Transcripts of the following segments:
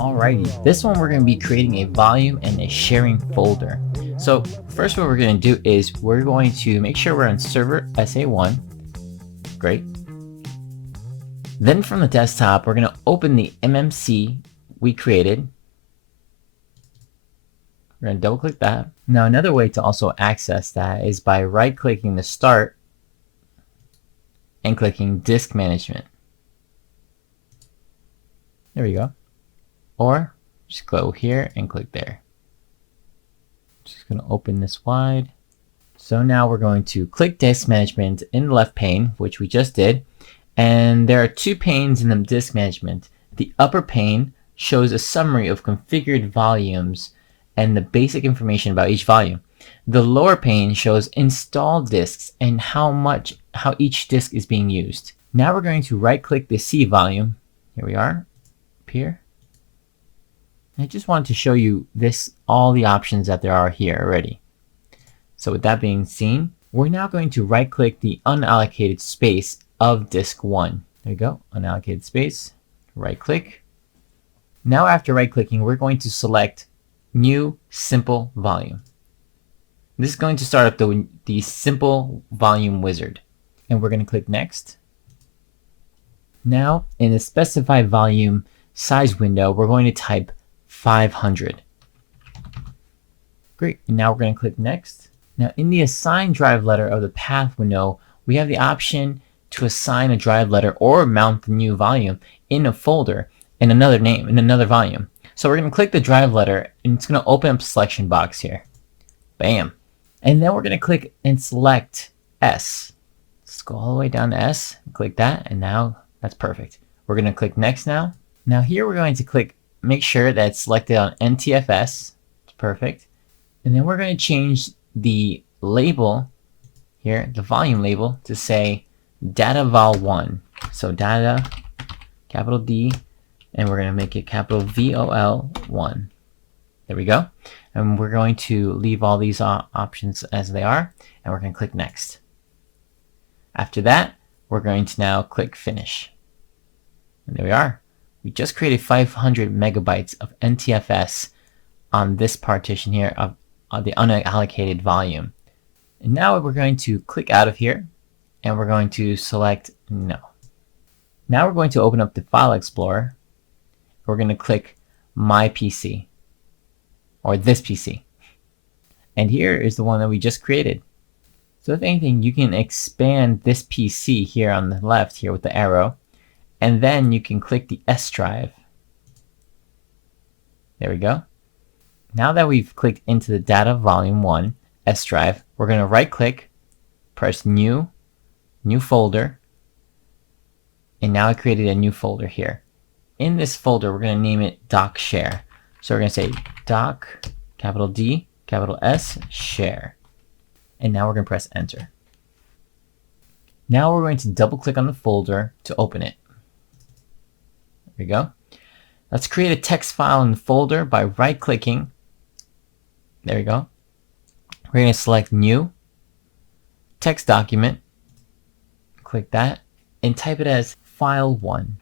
Alrighty, this one we're going to be creating a volume and a sharing folder. So first what we're going to do is we're going to make sure we're on server SA1. Great. Then from the desktop, we're going to open the MMC we created. We're going to double click that. Now another way to also access that is by right clicking the start and clicking disk management. There we go. Or just go here and click there. Just going to open this wide. So now we're going to click disk management in the left pane, which we just did. And there are two panes in the disk management. The upper pane shows a summary of configured volumes and the basic information about each volume. The lower pane shows installed disks and how each disk is being used. Now we're going to right click the C volume. Here we are, up here. I just wanted to show you all the options that there are here already. So with that being seen, we're now going to right click the unallocated space of disk 1. There you go, unallocated space, right click. Now after right clicking, we're going to select new simple volume. This is going to start up the simple volume wizard. And we're going to click next. Now in the specify volume size window, we're going to type 500. Great, and now we're going to click next. Now in the assign drive letter of the path window, we have the option to assign a drive letter or mount the new volume in a folder in another name, in another volume. So we're going to click the drive letter and it's going to open up a selection box here. Bam. And then we're going to click and select S. Let's go all the way down to S, click that, and now that's perfect. We're going to click next now. Now here we're going to make sure that it's selected on NTFS. It's perfect. And then we're going to change the label here, the volume label, to say data vol 1. So data, capital D, and we're going to make it capital VOL 1. There we go. And we're going to leave all these options as they are, and we're going to click next. After that, we're going to now click finish. And there we are. We just created 500 megabytes of NTFS on this partition here of the unallocated volume. And now we're going to click out of here and we're going to select no. Now we're going to open up the File Explorer. We're going to click My PC or this PC. And here is the one that we just created. So if anything, you can expand this PC here on the left here with the arrow. And then you can click the S drive. There we go. Now that we've clicked into the data volume 1 S drive, we're going to right click, press new folder, and now I created a new folder here. In this folder, we're going to name it doc share. So we're going to say doc, capital D, capital S, share. And now we're going to press enter. Now we're going to double click on the folder to open it. There we go. Let's create a text file in the folder by right clicking. There we go. We're going to select new text document. Click that and type it as file 1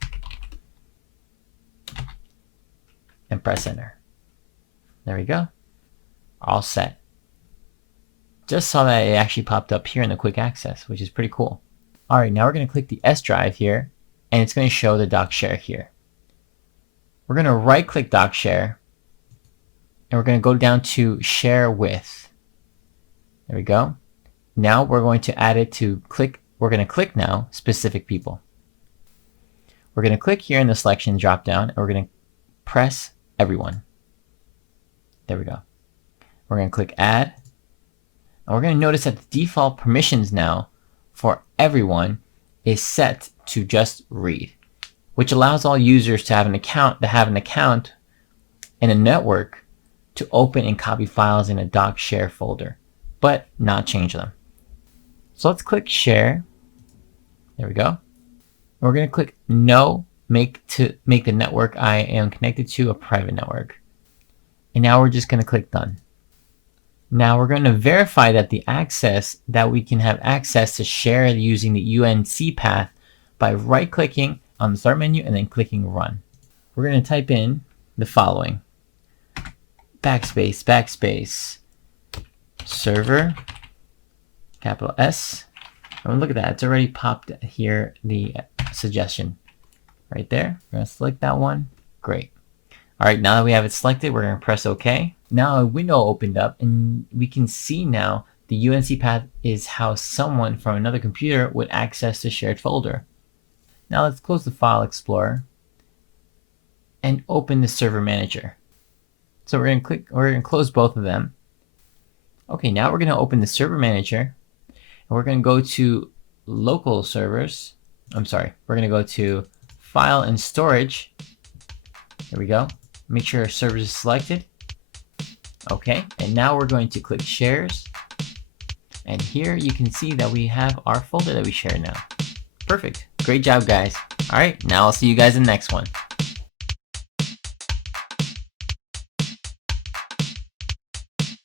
and press enter. There we go. All set. Just saw that it actually popped up here in the quick access, which is pretty cool. All right, now we're going to click the S drive here and it's going to show the doc share here. We're going to right click doc share and we're going to go down to share with. There we go. Now we're going to add it to click. We're going to click now specific people. We're going to click here in the selection drop down and we're going to press everyone. There we go. We're going to click add and we're going to notice that the default permissions now for everyone is set to just read, which allows all users to have an account in a network to open and copy files in a doc share folder, but not change them. So let's click share. There we go. We're going to click no, make the network I am connected to a private network. And now we're just going to click done. Now we're going to verify that we can have access to share using the UNC path by right clicking on the start menu and then clicking run. We're going to type in the following. Backspace, backspace, server, capital S. Oh, look at that. It's already popped here, the suggestion right there. We're going to select that one. Great. All right, now that we have it selected, we're going to press OK. Now a window opened up, and we can see now the UNC path is how someone from another computer would access the shared folder. Now let's close the File Explorer and open the Server Manager. So we're going to close both of them. Okay, now we're going to open the Server Manager, and we're going to go to Local Servers. We're going to go to File and Storage. There we go. Make sure our servers is selected. Okay, and now we're going to click Shares. And here you can see that we have our folder that we share now. Perfect. Great job, guys. All right, now I'll see you guys in the next one.